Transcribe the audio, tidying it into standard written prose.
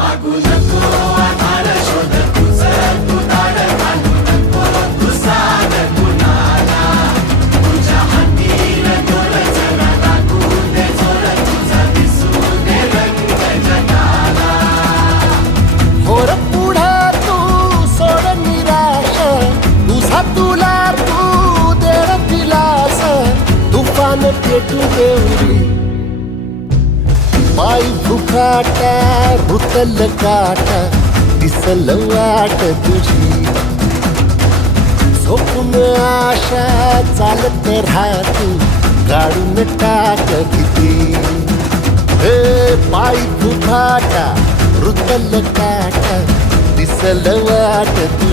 मागू नको आधार शोध तुझं तू दाड घालू नको तू साध कुणाला तुझ्या हातीन दोर जरा लागू दे जोर तुझा दिसू दे रंग जगाला होर पुढे तू सोड निराश तुझा तुला तू देव दिलास तुफान पेटू देवरी पाय फुकाटा रुतल काटा दिसल वाट तुझी झोपून आशा चालत राहतो काढून टाक किती हे पाय फुकाटा रुतल काटा दिसल वाट तुझी